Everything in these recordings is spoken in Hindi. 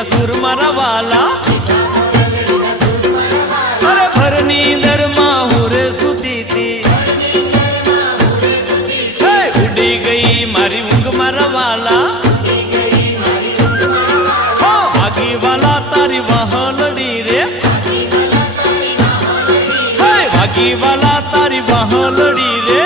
ના સુર મારા વાલા અરે ભરની દરમાં હું રે સુતી હતી ઉડી ગઈ મારી ઊંઘ મારા વાલા ભાગી વાલા તારી વહાલડી રે ભાગી વાલા તારી વહાલડી રે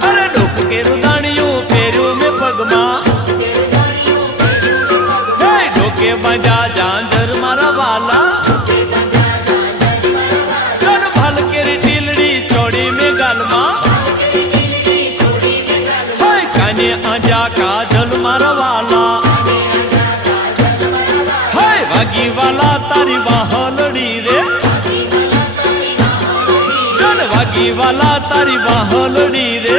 अरे डोक के रुदानियों फेरू में पगमा डोके बजा झांझर मारा वाला चल भल के ढीलड़ी चौड़ी में गालमा काने आजा का जल मारा वाला भागी वाला तारी वहालड़ी रे भागी वाला तारी वहालड़ी रे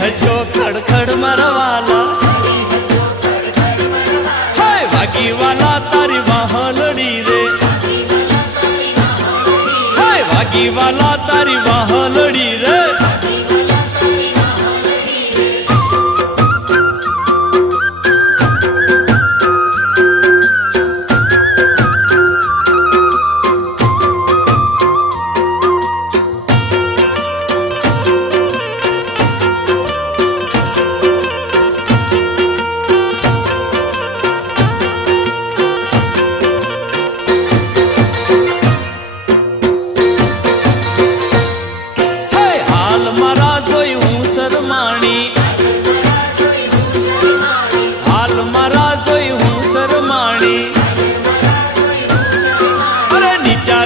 हसो खड़खड़ मरवाला भागी वाला तारी वहालड़ी रे भागी वाला तारी वहालड़ी रे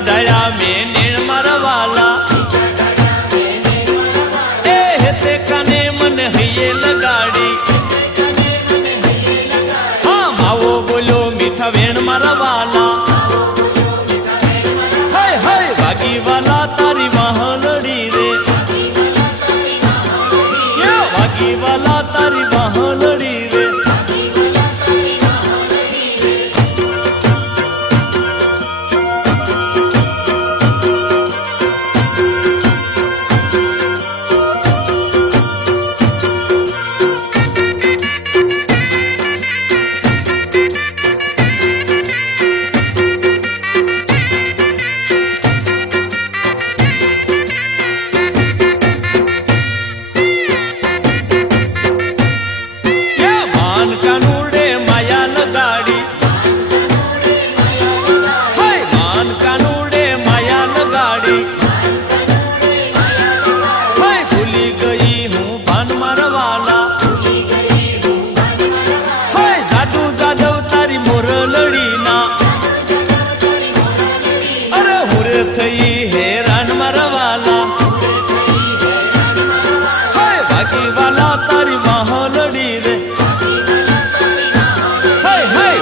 दया में नेण मरवाला हेते कने मन हये लगाड़ी हाँ मावो बोलो मीठा वेण मरवाला हाय हाय भागी वाला तारी वहालड़ी रे भागी वाला तारी वहालड़ी रे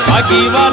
भागी वाला